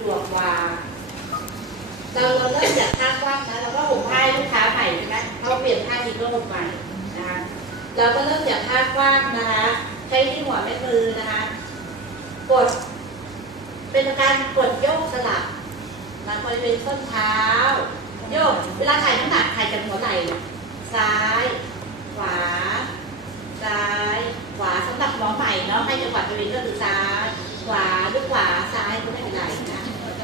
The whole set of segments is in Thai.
ดวกกว่าเราเราเริ่มจากท่ากว้างนะเราก็ห่มผ้าให้ลูกค้าใหม่ใช่ไหมเขาเปลี่ยนท่านี้ก็ห่มใหม่นะคะเราก็เริ่มจากท่ากว้างนะคะ ใช้ที่หัวแม่มือนะคะ กด เป็นการกดโยกสลับมาบริเวณส้นเท้า โยก เวลาถ่ายน้ำหนักถ่ายจากหัวไหล่ซ้าย ขวา ซ้าย ขวาสำหรับหมอใหม่เนาะให้จังหวะบริเวณก็คือซ้าย ขวาหรือขวาซ้ายก็ไม่เป็นไร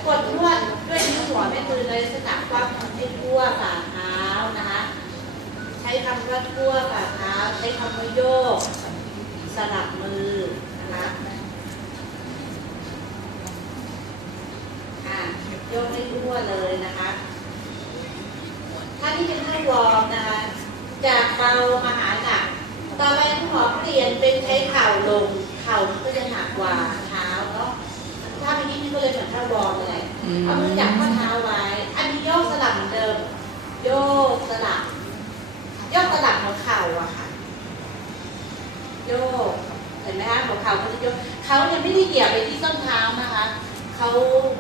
กดนวดด้วยนิ้วหัวแม่มือในลักษณะคว้างให้ทั่วฝ่าเท้านะคะ ใช้คำว่าทั่วฝ่าเท้า ใช้คำว่าโยก สลับมือนะคะ อะโยกให้ทั่วเลยนะคะ ถ้าที่เป็นท่าวอร์มนะคะ จากเบามาหาหนัก ต่อไปคุณหมอเปลี่ยนเป็นใช้เข่าลง เข่ามันก็จะหนักกว่าเท้าเนาะ ถ้าเมื่อกี้นี่ก็เลยเหมือนท่าวอร์มเลย อืม เอามือจับข้อเท้าไว้ อันนี้โยกสลับเหมือนเดิม โยกสลับ โยกสลับหัวเข่าอะค่ะ โยก เห็นไหมคะหัวเข่าเขาจะโยกเขา เนี่ยไม่ได้เหยียบไปที่ส้นเท้านะคะ เขา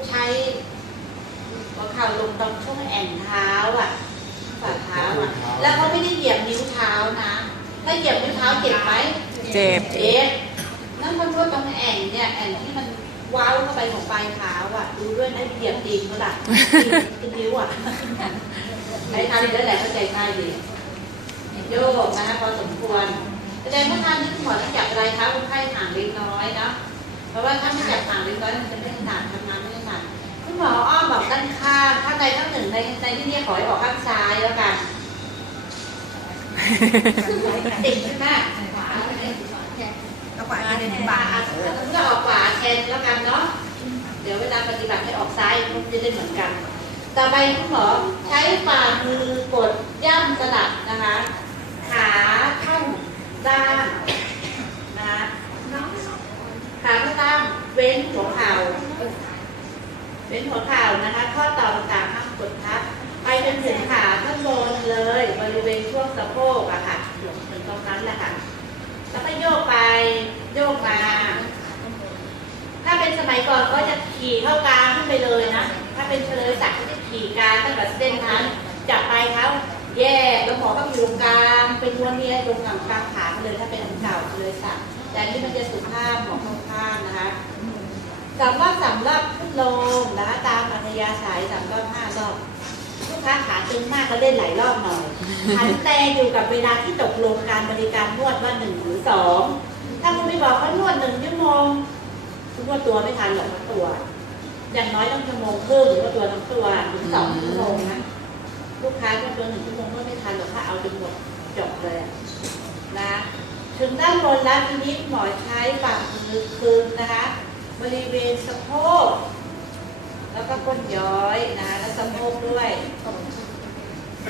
ใช้หัวเข่าลงตรงช่วงแอนเท้าอะฝ่าเท้าอะแล้วเขาไม่ได้เหยียบนิ้วเท้านะถ้าเหยียบนิ้วเท้าเจ็บไหมเจ็บเอ๊ะนั่นคนทั่วตรงแอ่งเนี่ยแอ่งที่มันว้าวเข้าไปของปลายเท้าอะ ดูด้วยนะเหยียบตีนเขาละตีนนิ้วอะใช้ทำได้แหละเข้าใจง่ายดีโยกนะพอสมควรแสดงว่าทานที่คุณหมอต้องจับอะไรเท้าคนไข้ห่างเล็กน้อยเนาะเพ ราะว่าถ้าไม่จับห่างเล็กน้อยมันจะไม่ถนัดทำงานไม่ถนัดคุณหมออ้อมบอกด้านข้างข้างใดข้างหนึ่งในในที่นี้ขอให้บอกข้างซ้ายแล้วกันติดใช่ไหมแล้วกว่าจะเป็นบาบาทก็ออกขวาแทนแล้วกันเนาะเดี๋ยวเวลาปฏิบัติให้ออกซ้ายมันจะได้เหมือนกัน ต่อไปคุณหมอใช้ฝ่ามือกดย่ำสลับนะคะ ขาข้างด้านนะคะ ขาข้างด้านเว้นหัวเข่าเว้นหัวเข่านะคะ ข้อต่อต่างๆห้ามกดทับ ไปจนถึงขาข้างบนเลย บริเวณช่วงสะโพกอะค่ะถึงตรงนั้นแหละค่ะ แล้วก็โยกไปโยกมา ถ้าเป็นสมัยก่อนก็จะขี่เข้ากลางขึ้นไปเลยนะ ถ้าเป็นเฉลยศักดิ์ก็จะขี่กลางตั้งแต่เส้นนั้นจับปลายเท้า แยกแล้วหมอก็อยู่ตรงกลางเป็นวนเนียตรงกลางกลางขาเลยถ้าเป็นอันเก่าเลยศักดิ์แต่อันนี้มันจะสุภาพหมอข้างๆนะคะสามรอบสามรอบขึ้นลงนะคะตามอัธยาศัยสามรอบห้ารอบลูกค้าขาตึงมากก็เล่นหลายรอบหน่อยหันแต่อยู่กับเวลาที่ตกลงการบริการนวดว่าหนึ่งหรือสองถ้าคุณไม่บอกว่านวดหนึ่งชั่วโมงคุณนวดตัวไม่ทันหรอกทั้งตัว อย่างน้อยต้องชั่วโมงครึ่งหรือว่าตัวทั้งตัวถึงสองชั่วโมงนะ ลูกค้านวดตัวหนึ่งชั่วโมงก็ไม่ทันหรอกถ้าเอาจนหมดจบเลยนะ ถึงด้านบนแล้วทีนี้หมอใช้ฝ่ามือคืนนะคะ บริเวณสะโพกแล้วก็ก้นย้อยนะแล้วสะโพกด้วย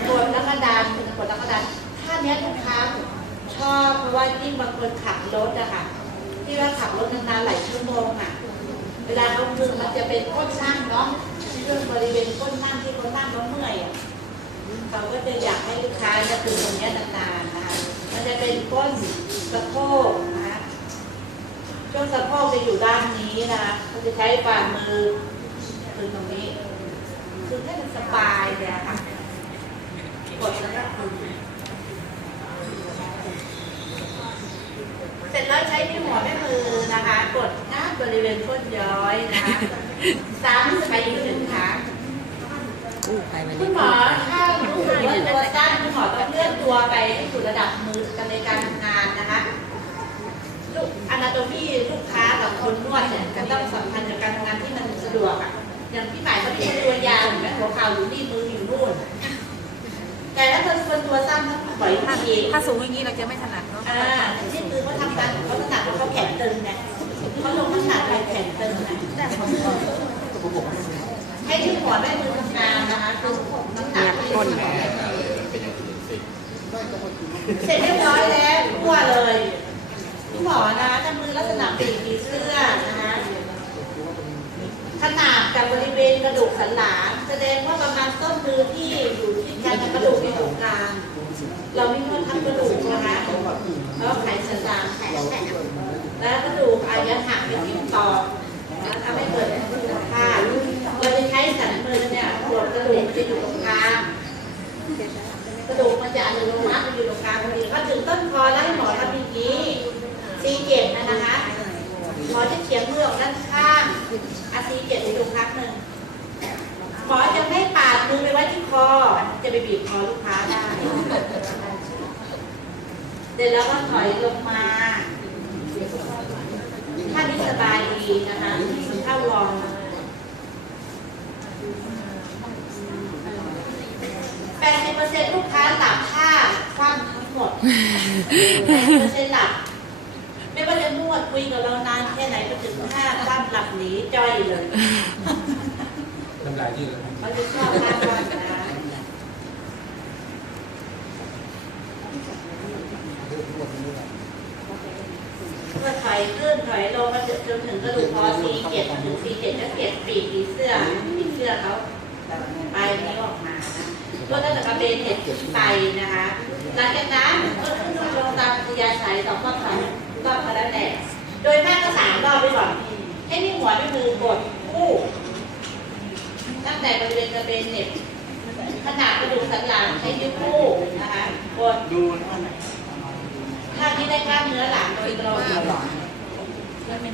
กดแล้วก็ดันกดแล้วก็ดันท่าเนี้ยลูกค้าชอบเพราะว่ายิ่งบางคนขับรถอะค่ะ ที่ว่าขับรถนานๆหลายชั่วโมงอะเวลาเขาดึงมันจะเป็นก้นนั่งเนาะเรื่องบริเวณก้นนั่งที่เขานั่งแล้วเมื่อยอะ เขาก็จะอยากให้ลูกค้าจะดึงตรงเนี้ยนานๆนะคะมันจะเป็นก้นสะโพกนะคะช่วงสะโพกจะอยู่ด้านนี้นะคะเขาจะใช้ฝ่ามือคือตรงนี้คือให้มันสบายเลยอะค่ะกดแล้วก็คือเสร็จแล้วใช้ที่วหัวแม่มือนะคะ กดหน้าบริเวณก้นย้อยนะคะซ้ำไปอีกหนึ่งครั้งอู้ไปมันคุณหมอถ้ารู้สึก ว่าตัวสั้นคุณหมอต้องเลื่อนตัวไปให้สู่ระดับมือกันในการทำงานนะคะลูกอนาโตมีลูกค้ากับคนนวดเนี่ยจะต้องสัมพันธ์กับการทำงานที่มันสะดวกอะอย่างพี่หมายเขาไม่ใช่ตัวยาวเห็นไหมหัวเข่าอยู่นี่มืออยู่นู่นแต่ถ้าคนคนตัวสั้นเขาปล่อยทีถ้าสูงอย่างนี้เราจะไม่ถนัดเนาะอ่าที่คือเขาทำการเขาถนัดเพราะเขาแขนตึงไงเขาลงน้ำหนักไปแขนตึงนะให้ที่หัวแม่มือทำงานนะคะคือน้ำหนัก ต้นเสร็จเรียบร้อยแล้วทั่วเลยคุณหมอนะทำมือลักษณะปีกผีเสื้อนะคะขนาดกับบริเวณกระดูกสันหลังแสดงว่าประมาณต้นมือที่อยู่ที่กันกระดูกในตรงกลางเราไม่นวดทับกระดูกนะคะแล้วไขสันหลังแขนแล้วกระดูกอายะหักไปที่ต่อแล้วทำให้เกิดคุณภาพเราจะใช้สันมือเนี่ยตรวจกระดูกจะอยู่ตรงกลาง กระดูกมันจะอนุมัติมันอยู่ตรงกลางพอดีถ้าถึงต้นคอแล้วให้หมอทำอย่างนี้ซีเจ็ดนะนะคะ หมอจะเฉียงมือออกด้านข้างอาซีเจ็ดไปดูครั้งหนึ่งหมอจะไม่ปาดมือไปไว้ที่คอ จะไปบีบคอลูกค้าได้เสร็จแล้วก็ถอยลงมาท่านี้สบายดีนะคะท่าวองนำทั้งหมดแปดสิบเปอร์เซ็นต์หลับไม่ว่าจะนวดคุยกับเรานานแค่ไหนก็ถึงท่าคว่ำหลับหนีจ้อยเลยน้ำลายยืดแล้วเขาจะชอบมากกว่านะเมื่อถอยขึ้นถอยลงมาจนถึงกระดูกคอซีเจ็ดถึงซีเจ็ดก็เก็บปีกผีเสื้อผีเสื้อเขาไปนี้วออกมานะก็ตั้งแต่กระเบนเห็ดไปนะคะ หลังจากนั้นก็ขึ้นลงตามพยาสายสองรอบสองรอบก็แล้วแต่โดยมากก็สามรอบไปก่อนให้นี่หัวด้วยมือกดคู่ตั้งแต่บริเวณกระเบนเน็บขนาดกระดูกสันหลังใช้นิ้วคู่นะคะกดดูท่านี้ได้กล้ามเนื้อหลังโดยตรง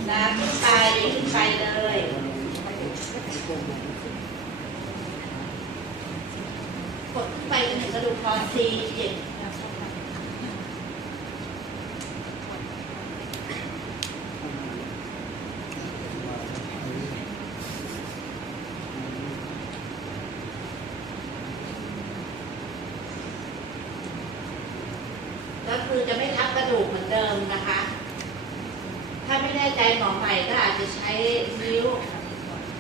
นน้ำขึ้นไปขึ้นไปเลยกดขึ้นไปจนถึงกระดูกคอซีเจ็ดก็ คือจะไม่ทับกระดูกเหมือนเดิมนะคะ ถ้าไม่แน่ใจหมอใหม่ก็อาจจะใช้นิ้ว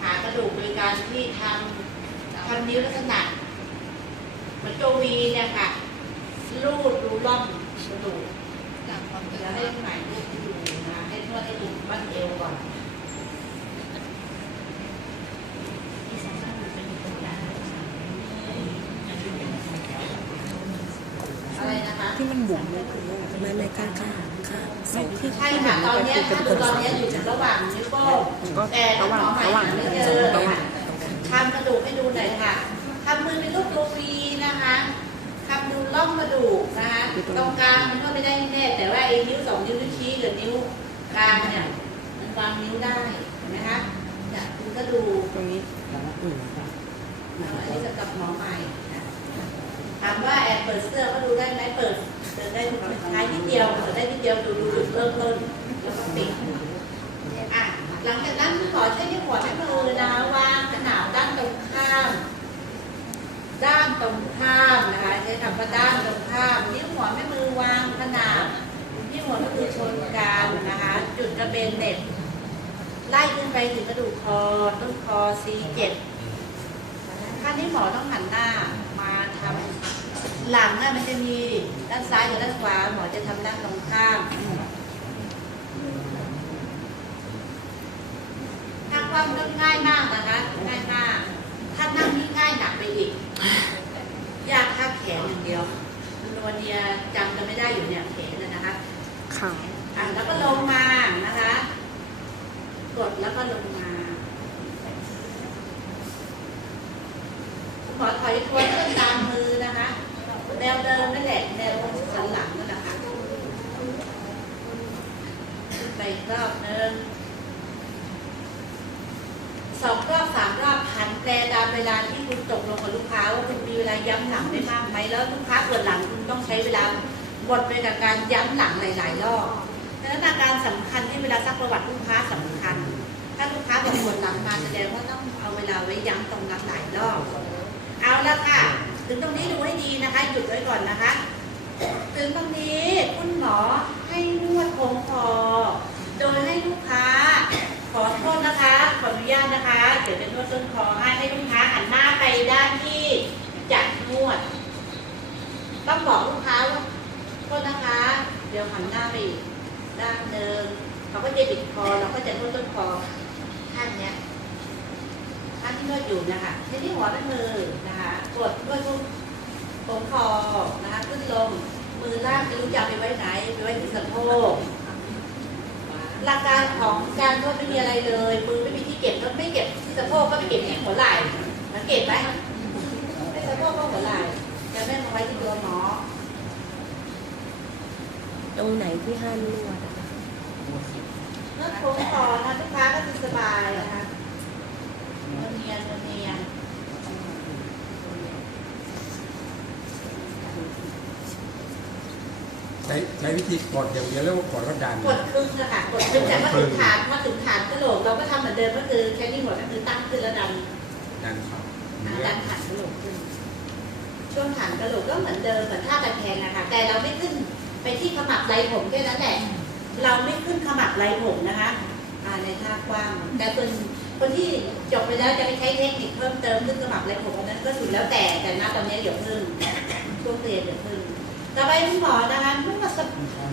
หากระดูกโดยการที่ทำทำนิ้วลักษณะเหมือนโจวีเนี่ยค่ะลูดดูร่องกระดูกแล้วให้ใหม่ลูดดูนะให้นวดให้ดูบั้นเอวก่อน อะไรนะคะ ที่มันบุ๋มเลยคือไม่ไม่ข้างข้างข้างสองที่ใช่ค่ะตอนเนี้ยถ้าดูตอนเนี้ยอยู่ระหว่างนิ้วโป้งก็แต่ระหว่างระหว่างไม่เจอระหว่างทำกระดูกให้ดูหน่อยค่ะทำมือเป็นรูปตัววีนะคะทำดูร่องกระดูกนะคะตรงกลางมันก็ไม่ได้แน่แต่ว่าไอ้นิ้วสองนิ้วนิ้วชี้กับนิ้วกลางเนี่ยมันวางนิ้วได้เห็นไหมคะเนี่ยคุณก็ดูตรงนี้อืมอันนี้สำหรับหมอใหม่ ถามว่าแอบเปิดเสื้อก็ดูได้ไหมเปิดเปิดได้ทุกท้ายนิดเดียวเปิดได้นิดเดียวดูดูจุดเริ่มต้นแล้วก็ปิดอะหลังจากนั้นคุณหมอใช้นิ้วหัวแม่มือนะวางขนาบด้านตรงข้าม ด้านตรงข้ามนะคะใช้คำว่าด้านตรงข้ามนิ้วหัวแม่มือวางขนาบนิ้วหัวแม่มือชนกันนะคะ จุดกระเบนเหน็บไล่ขึ้นไปถึงกระดูกคอต้นคอ C7 ท่านที่หมอต้องหันหน้ามา หลังน่ะมันจะมีด้านซ้ายกับด้านขวาหมอจะทำด้านตรงข้ามถ้าความก็ง่ายมากนะคะง่ายมาก ถ้านั่งนี่ง่ายหนักไปอีก ยากท่าแขนอย่างเดียวนัวเนียจำกันไม่ได้อยู่เนี่ยแขนนะนะคะ ขา อะแล้วก็ลงมานะคะ กดแล้วก็ลงมาคุณหมอถอยทวนขึ้นตามมือนะคะ แนวเดิมนั่นแหละ แนวสันหลังนั่นแหละค่ะขึ้นไปอีก รอบหนึ่งสองรอบสามรอบหันแปลตามเวลาที่คุณตกลงกับลูกค้าว่าคุณมีเวลาย้ำหลังได้มากไหมแล้วลูกค้าเปวดหลังคุณต้องใช้เวลาหมดไปกับการย้ำหลังหลาย ๆ รอบดังนั้นอาการสำคัญที่เวลาซักประวัติลูกค้าสำคัญ ถ้าลูกค้าบอกปวดหลังมาแสดงว่าต้องเอาเวลาไว้ย้ำตรงนั้นหลายรอบเอาละค่ะ ถึงตรงนี้ดูให้ดีนะคะหยุดไว้ก่อนนะคะ ถึงตรงนี้คุณหมอให้นวดโค้งคอ โดยให้ลูกค้า ขอโทษนะคะ ขออนุญาตนะคะ เดี๋ยวจะนวดต้นคอ ให้ให้ลูกค้าหันหน้าไปด้านที่จะนวด ต้องบอกลูกค้าว่าโทษนะคะ เดี๋ยวหันหน้าไปอีกด้านหนึ่งเขาก็จะบิดคอเราก็จะนวดต้นคอข้างเนี้ยข้างที่นวดอยู่นะคะใช้ที่หัวเป็นมือนะคะกดด้วยทุกตรงคอนะคะขึ้นลงมือล่างจะรู้จะเอาไปไว้ไหนไปไว้ที่สะโพกหลักการของการนวดไม่มีอะไรเลย มือไม่มีที่เก็บก็ไม่เก็บ ที่สะโพกก็ไปเก็บที่หัวไหล่สังเกตไหมไม่สะโพกก็หัวไหล่จะแม่มาไว้ที่ตัวหมอตรงไหนที่ห้ามนวดอะคะนวดโค้งคอนะลูกค้าก็จะสบายนะคะเนียนเนียน ช้ใช้วิธีกดอย่างเดียวแล้วก็กดก็ดัน กดครึ่งนะคะกดครึ่งแต่มาถึงฐานมาถึงฐานกระโหลกเราก็ทำเหมือนเดิมก็คือแค่นี้หมดก็คือตั้งขึ้นแล้วดันดันเขาอ่าดันฐานกระโหลกขึ้น ช่วงฐานกระโหลกก็เหมือนเดิมเหมือนท่าตะแคงนะคะแต่เราไม่ขึ้นไปที่ขมับไหล่ผมแค่นั้นแหละเราไม่ขึ้นขมับไหล่ผมนะคะอ่าในท่ากว้าง แต่คนคนที่จบไปแล้วจะไปใช้เทคนิคเพิ่มเติมขึ้นขมับไหล่ผมอันนั้นก็สุดแล้วแต่แต่ณตอนนี้เดี๋ยวพึ่งช่วงเรียนเดี๋ยวพึ่ง ต่อไปคุณหมอนะคะเมื่อมาสะ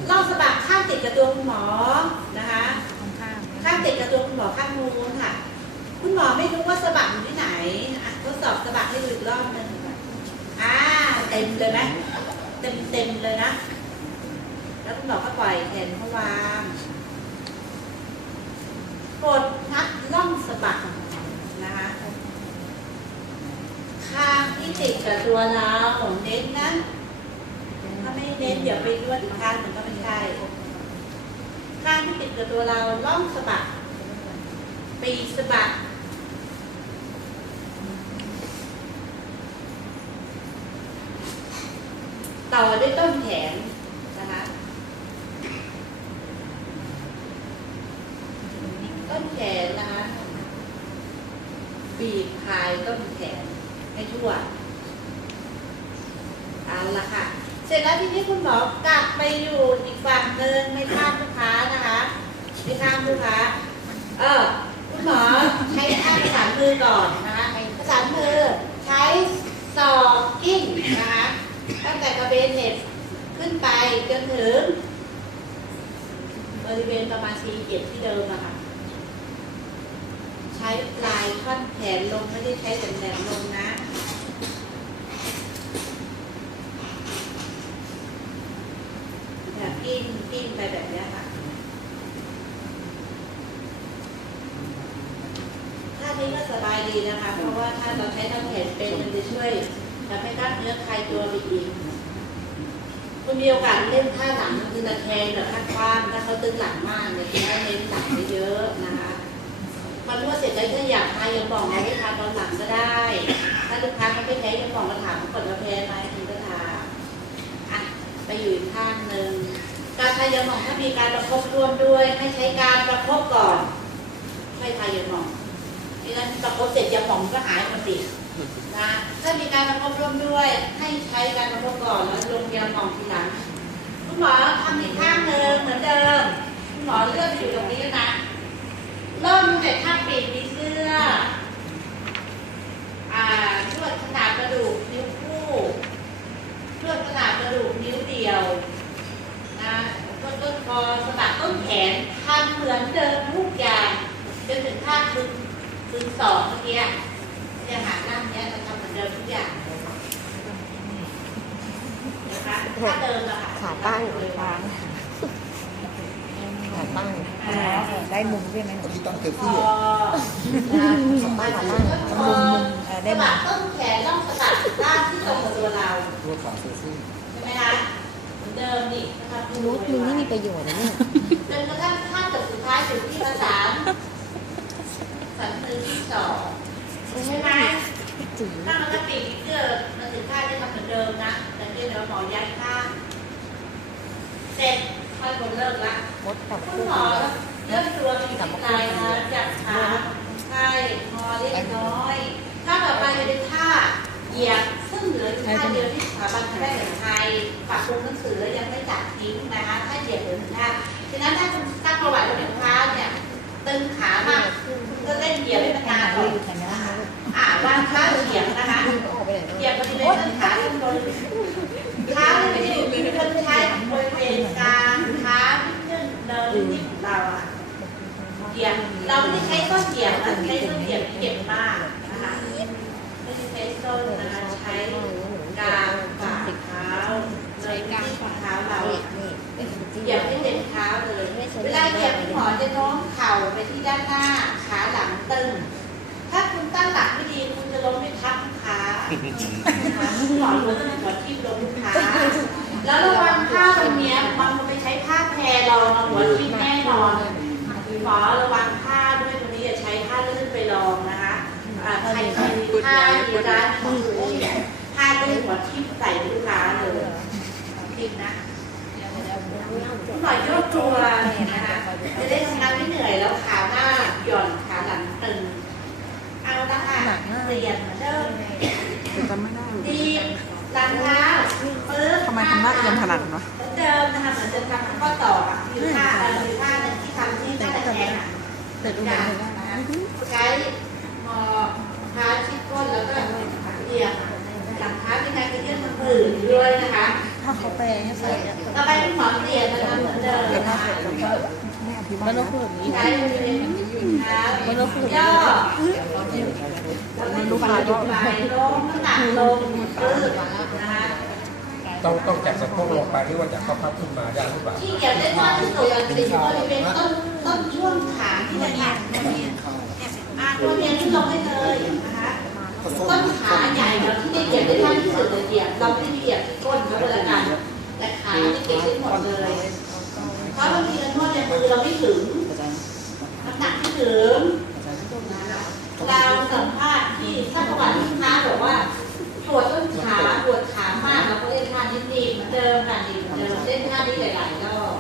ลองสะบักข้างติดกับตัวคุณหมอนะคะข้างติดกับตัวคุณหมอข้างนู้นค่ะ คุณหมอไม่รู้ว่าสะบักอยู่ที่ไหนอะทดสอบสะบักให้ดูอีกรอบหนึ่งอ่าเต็มเลยไหมเต็มเต็มเลยนะ แล้วคุณหมอก็ปล่อยแขนเขาวางกดนัดล่องสะบักนะคะข้างที่ติดกับตัวเราเน้นนะถ้าไม่ เดี๋ยวไปนวดอีกข้างหนึ่งก็ไม่ใช่ข้างที่ติดกับตัวเราล่องสะบักปีสะบักต่อด้วยต้นแขนนะคะ ต้นแขนนะคะ บีบคลายต้นแขนให้ทั่ว เอาละค่ะ เสร็จแล้วทีนี้คุณหมอกลับไปอยู่อีกฝั่งหนึ่งไม่ข้ามลูกค้านะคะไม่ข้ามลูกค้า เออคุณหมอใช้ท่าประสานมือก่อนนะคะประสานมือใช้ศอกกิ้งนะคะตั้งแต่กระเบนเน็บขึ้นไปจนถึงบริเวณประมาณสี่เจ็ดที่เดิมอะค่ะใช้ปลายท่อนแขนลงไม่ได้ใช้แหลมๆลงนะ แบบกิ้งกิ้งไปแบบนี้ค่ะ ท่านี้ก็สบายดีนะคะ เพราะว่าถ้าเราใช้ท่าแขนเป็นมันจะช่วยทำให้กล้ามเนื้อคลายตัวไปอีกคุณมีโอกาสเล่นท่าหลังคือตะแคงหรือท่ากว้างถ้าเขาตึงหลังมากเนี่ยให้เน้นหลังเยอะนะคะพอนวดเสร็จแล้วถ้าอยากทายยาหม่องเราไม่ทาตอนหลังก็ได้ ถ้าลูกค้าเขาไม่ใช้ยาหม่องเราถามก่อนว่าแพ้ไหมถึงจะทาอะไปอยู่อีกข้างหนึ่ง การทายาหม่องถ้ามีการประคบร่วมด้วย ให้ใช้การประคบก่อน ไม่ทายาหม่องนี่นั้นประคบเสร็จยาหม่องก็หายปกตินะถ้ามีการประคบร่วมด้วย ให้ใช้การประคบก่อนแล้วลงยาหม่องทีหลังคุณหมอทำอีกข้างหนึ่งเหมือนเดิมคุณหมอเลือกอยู่ตรงนี้นะเริ่มตั้งแต่ท่าปีกมีเสื้ออ่านวดขนาดกระดูกนิ้วคู่นวดขนาดกระดูกนิ้วเดียว นะต้นต้นคอสะบักต้นแขนทำเหมือนเดิมทุกอย่างจนถึงท่าคึงคึงสองเมื่อกี้เนี่ยหาด้านเนี้ยจะทำเหมือนเดิมทุกอย่างนะคะถ้าเดิมอะค่ะขาตั้งเลยขาขาตั้งได้มุมด้วยไหมที่ต้องเซลพฟี่ออะมาถึงต้นคอเออสะได้มุบัมกต้นแขนล่องสะบักด้านที่ตรงกับตัวเราตัวขาเซลฟี่ใช่ไหมคะ เหมือนเดิมนี่นะคะรูทมึงนี่มีประโยชน์นะเนี่ยจนกระทั่งท่าจบสุดท้ายถึงที่ประสานสันมือที่สองใช่ไหมจีถ้ามันก็ปีกเสื้อมันถึงท่าจะทำเหมือนเดิมนะ แต่เพียงแต่ว่าหมอย้ายข้าเสร็จค่อยคนเลิกละมดกับคุณหมอเลือกตัวมีที่ปลายนะจับขาใช่คอเล็กน้อย ถ้าต่อไปเป็นท่าเหยียบ ซึ่งเหลืออยู่ท่าเดียวที่สถาบันการแพทย์แผนไทยปรับปรุงหนังสือยังไม่จัดทิ้งนะคะถ้าเหยียบเหลือหนึ่งท่าฉะนั้นถ้าคุณสร้างประวัติเป็นพาเนี่ยตึงขามากคุณก็เล่นเหยียบให้มันนานก่อนอ่าวางเท้าเหยียบนะคะเหยียบบริเวณต้นขาต้นบนเท้าไม่อยู่ที่คนใช้บริเวณกลางเท้าที่ขึ้นเดินที่ของเราอะเหยียบเราไม่ได้ใช้ส้นเหยียบนะใช้ส้นเหยียบที่เจ็บมาก นะคะไม่ได้ใช้ส้นนะคะใช้กลางฝ่าเท้าเลยกลางฝ่าเท้าเรานี่อะนี่เหยียบให้เต็มเท้าเลยเวลาเหยียบคุณหมอจะโน้มเข่าไปที่ด้านหน้าขาหลังตึง ถ้าคุณตั้งหลักไม่ดีคุณจะล้มไปทับลูกค้าหมอรู้ว่าหัวทิ่มล้มลูกค้าแล้วระวังผ้าตรงเนี้ยบางคนไปใช้ผ้าแพรรองเอาหัวทิ่มแน่นอนหมอระวังผ้าด้วยตรงนี้อย่าใช้ผ้าลื่นไปรองนะคะ อ่าใครมีผ้าดีร้านของคุณผ้าลื่นหัวทิ่มใส่ลูกค้าเลยทิ่มนะคุณหมอโยกตัวนะคะจะได้ทำงานไม่เหนื่อยแล้วขาหน้าหย่อนขาหลังตึงเอาละค่ะเปลี่ยนเหมือนเดิมจำไม่ได้ดีบหลังเท้าปึ๊บทำไมทำหน้าเอียงขนาดนั้นวะเหมือนเดิมนะคะเหมือนจะทำข้อต่ออะอยู่ท่าเอออยู่ท่าหนึ่งที่ทำที่ท่าตะแคงอะแต่ดูเหมือนว่าใช้มอเท้าชิดก้นแล้วก็เหยียบหลังเท้าที่ใช้ กระเทียมมันผืนด้วยนะคะ ถ้าเขาแปลให้ฟังต่อไปคุณหมอเปลี่ยนนะคะเหมือนเดิมนะคะมันต้องพูดแบบนี้ใช้บริเวณเท้าย่อมันลูกขาลงไปลงน้ำหนักลงปื้ดนะคะต้องต้องจากสะโพกลงไปหรือว่าจากข้อพับขึ้นมาได้หรือเปล่าที่เหยียบได้มากที่สุดอะติดบริเวณต้นต้นช่วงขาที่มันเนี่ยอะตัวเนียนขึ้นลงได้เลยนะคะ ต้นขาใหญ่เราที่ได้เหยียบได้มากที่สุดเลยเหยียบเราไม่ได้เหยียบที่ก้นแล้วเวลากันแต่ขาที่เก็บได้หมดเลยเพราะบางทีเรานวดในมือเราไม่ถึงน้ำหนักไม่ถึงเราสัมภาษณ์ที่สักประวัติลูกค้าบอกว่าปวดต้นขาปวดขามากเราก็เล่นท่านี้ดีเหมือนเดิมค่ะดีเหมือนเดิมเล่นท่านี้หลายๆรอบ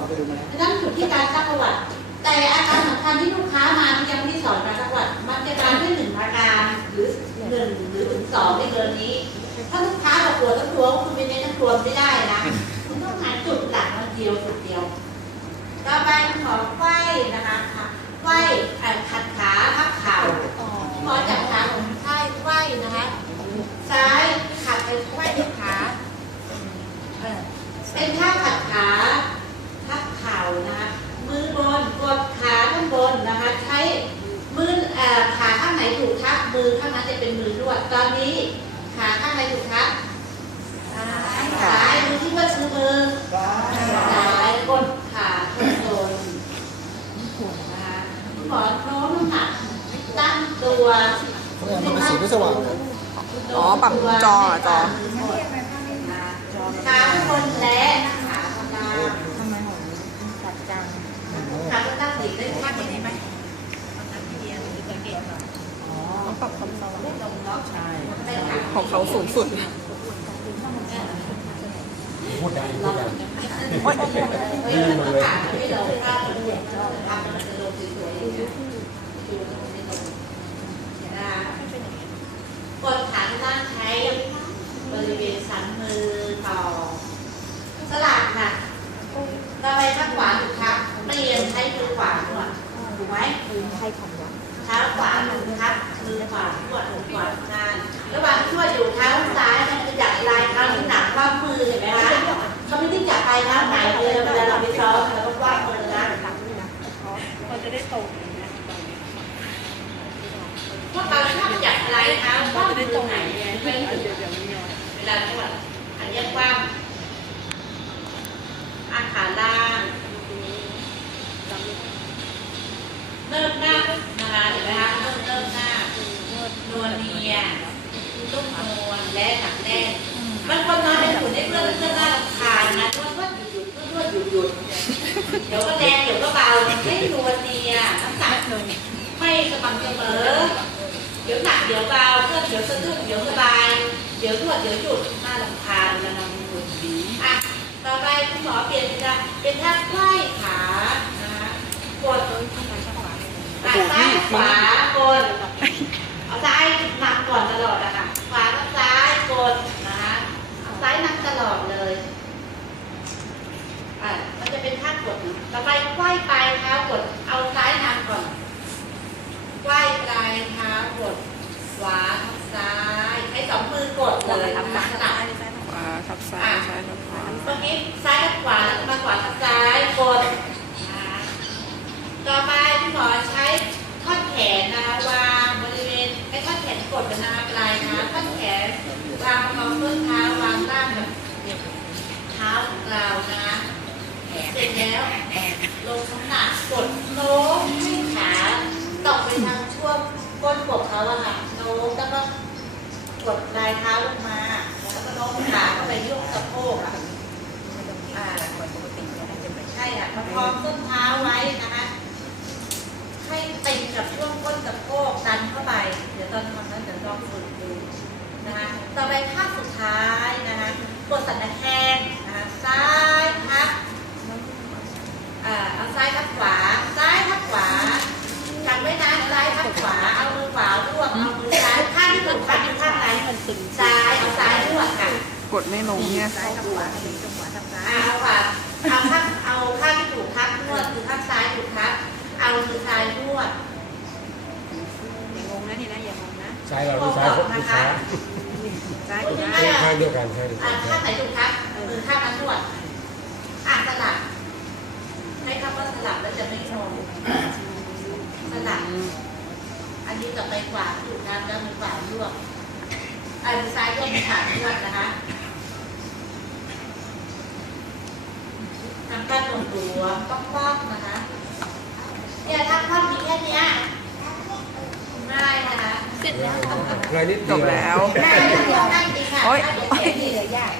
นั่นอยู่ที่การซักประวัติแต่อาการสำคัญที่ลูกค้ามาที่ยังไม่ได้สอนการซักประวัติมันจะการด้วยหนึ่งอาการหรือหนึ่งหรือถึงสองในเดือนนี้ ถ้าลูกค้าบอกปวดทั้งตัวคุณไปเน้นทั้งตัวไม่ได้นะคุณต้องหาจุดหลักมันเดียวจุดเดียว ต่อไปหมอไขว้นะคะค่ะไขว้เอ่อขัดขาพับเข่าหมอจับขาของคนไข้ไขว้นะคะ ซ้ายขัดไปไขว้ที่ขาเออเป็นท่าขัดขาพับเข่านะคะ มือบนกดขาข้างบนนะคะ ใช้มือเอ่อขาข้างไหนถูกทับมือข้างนั้นจะเป็นมือนวด ตอนนี้ขาข้างไหนถูกทับซ้ายมือที่ว่าชูมือ ซ้ายกดขาขึ้นบนนะคะคุณหมอโน้มน้ำหนักตั้งตัว มันเป็น สีไม่สว่างเลยอ๋อปรับจอเหรอจอขาข้างบนและขาข้างล่างทำไมของจัดจังขาข้างล่างหลีกได้มากกว่านี้ไหมต้องปรับความเบาไม่ลงเนาะใช่ไม่ค่ะของเขาสูงสุด พูดได้พูดได้โอ๊ยเฮ้ยมันต้องขาไม่ลงถ้ามันเหยียบเราทำมันจะลงสวยๆอย่างเงี้ยดูแล้วมันไม่ลงนะคะ ข้างล่างใช้บริเวณสันมือต่อ สลัดค่ะต่อไปข้างขวาถูกครับเปลี่ยนใช้มือขวาก่อนถูกไหมใครทำวะเท้าขวาถูกครับ มือขวาขวดถูกขวาทำงานระหว่างช่วยอยู่เท้าซ้ายมันจะจับลายเท้าที่หนักคว่ำมือเห็นไหมคะเขาไม่ได้จับปลายเท้าไหนเลยเวลาเราไปซ้อมเราก็คว่ำมือนะพ วกเราชอบจับลายเท้าคว่ำมือไหนเนี่ยไม่ถูกเวลาที่ว่าอันนี้คว่ำอาขาล่างเริ่มหน้านะคะเห็นไหมคะเริ่มเริ่มหน้านวลเนียตุ้มนวลและหนักแน่นบางคนนอนในหุ่นได้เพื่อนเพื่อนหน้ารำคาญนะนวดนวดหยุดหยุดนวดหยุดหยุดเดี๋ยวก็แดงเดี๋ยวก็เบาไม่นวลเนียน้ำหนักไม่สม่ำเสมอ ดี๋ยวหนักเดี๋ยวเบาเพื่อนเดี๋ยวสะดุ้งเดี๋ยวสบาย เดี๋ยวนวดเดี๋ยวหยุดน่ารำคาญแล้วนะมันหยุดดีอะต่อไปคุณหมอเปลี่ยนจะเป็นท่าไขว้ขานะคะกดอะซ้ายขวากดเอาซ้ายนำก่อนตลอดอะค่ะขวากับซ้ายกดนะคะเอาซ้ายนำตลอดเลยอะมันจะเป็นท่ากดต่อไปไขว้ปลายเท้ากดเอาซ้ายนำก่อน ไหว้ปลายเท้ากดขวาทับซ้ายใช้สองมือกดเลยนะคะสลับ ขวาทับซ้ายซ้ายทับขวา เมื่อกี้ซ้ายกับ ขวาแล้วก็มาขวาทับซ้ายกดต่อไปพี่หมอใช้ท่อนแขนนะคะวางบริเวณให้ท่อนแขนกดเป็นนะคะปลายเท้าท่อนแขนวางปรองต้นเท้าวางล่างกับเท้าของเรานะคะเสร็จแล้วลงน้ำหนักกดโน้มให้ขาตกไปทางช่วงก้นกบเขาอะค่ะโน้มแล้วก็กดปลายเท้าลงมา แล้วก็โน้มขาเข้าไปยกสะโพกอะอ่าใช่ค่ะประคองต้นเท้าไว้นะคะให้ติดกับช่วงก้นกับโพกดันเข้าไป เดี๋ยวตอนทำนั้นเดี๋ยวลองฝึกดูนะคะต่อไปภาพสุดท้ายนะคะกดสันตะแคงนะคะซ้ายพักเอาซ้ายทับขวา ซ้ายทับขวาจันไว้นะซ้ายทับขวา เอามือขวาลวงเอามือซ้ายข้างที่ถูกข้างที่ข้างไหนซ้ายเอาซ้ายลวงค่ะกดไม่ลงเนี่ยซ้ายทับขวาทับขวาเอาขวา เอาข้างเอาข้างที่ถูกทับนวดคือข้างซ้ายถูกทับเอามือซ้ายนวดอย่างงงนะนี่นะอย่างงงนะใช้เราที่ใช้คนที่ใช้ซ้ายพูดซ้าง่ายยๆอะข้างเดียวกันใช่ไหมอะข้างไหนถูกทับมือข้างนั้นนวดอะสลับให้คำว่าสลับแล้วจะไม่งงสลับอันนี้ต่อไปขวาถูกทับแล้วมือขวานวดอะมือซ้ายก็มือขวานวดนะคะ ทำการหน่วงตัวป้องๆนะคะเนี่ยถ้าข้อมีแค่เนี้ยง่ายนะคะรายนิดจเดียวบแล้วง่ายนะเดียวนั่งจริงค่ะโอ๊ยถ้าเดี๋ยวเสียทีเลยยาก